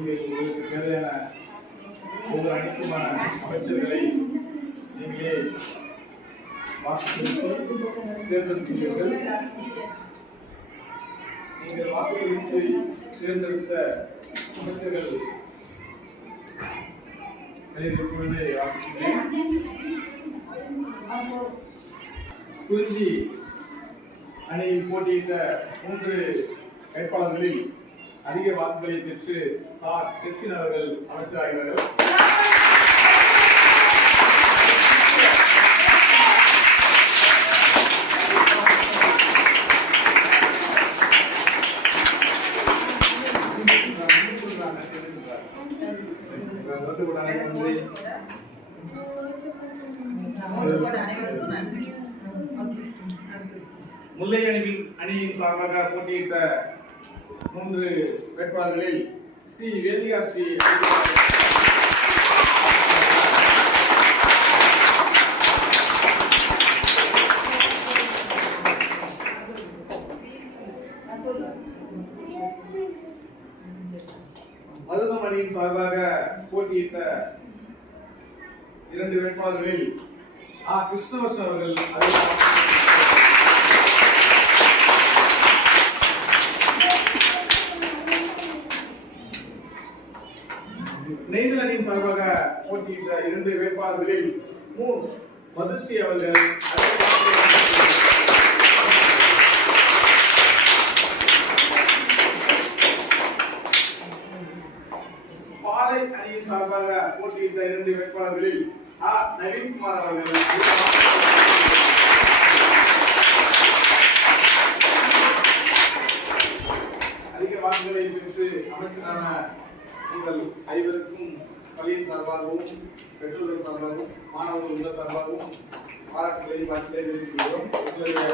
நீங்கள் உங்களுக்கு தேவையான ஒவ்வொரு அனைத்துமான அமைச்சர்களை நீங்களே வாக்கு செலுத்தி தேர்ந்தெடுக்கிறீர்கள். நீங்கள் வாக்கு செலுத்தி தேர்ந்தெடுத்த அமைச்சர்கள் இப்பொழுது வாசிக்கிறேன். குறிஞ்சி அணியில் போட்டியிட்ட 3 வேட்பாளர்களில் அதிக வாக்குகளை பெற்று கிறிஸ்டின் அவர்கள் அமைச்சராகிறார்கள். முல்லை அணியின் சார்பாக போட்டியிட்ட 3 வேட்பாளர்களில் சி வேதிகா ஸ்ரீ மருதம் அணியின் சார்பாக போட்டியிட்ட 2 வேட்பாளர்களில் கிருஷ்ணவர்ஷன் அவர்கள் நெய்தல் அணியின் சார்பாக போட்டியிட்ட 2 வேட்பாளர்களில் மதுஸ்ரீ அவர்கள் பாலை அணியின் சார்பாக போட்டியிட்ட 2 வேட்பாளர்களில் நவீன்குமார் அவர்கள் அதிக வாக்குகளை பெற்று அமைச்சரான உங்கள் ஐவருக்கும் பள்ளியின் சார்பாகவும் பெற்றோர்கள் சார்பாகவும் மாணவர்கள் உங்கள் சார்பாகவும் பாராட்டுகளை வாழ்த்துக்களை தெரிவிக்கிறோம். உங்களுடைய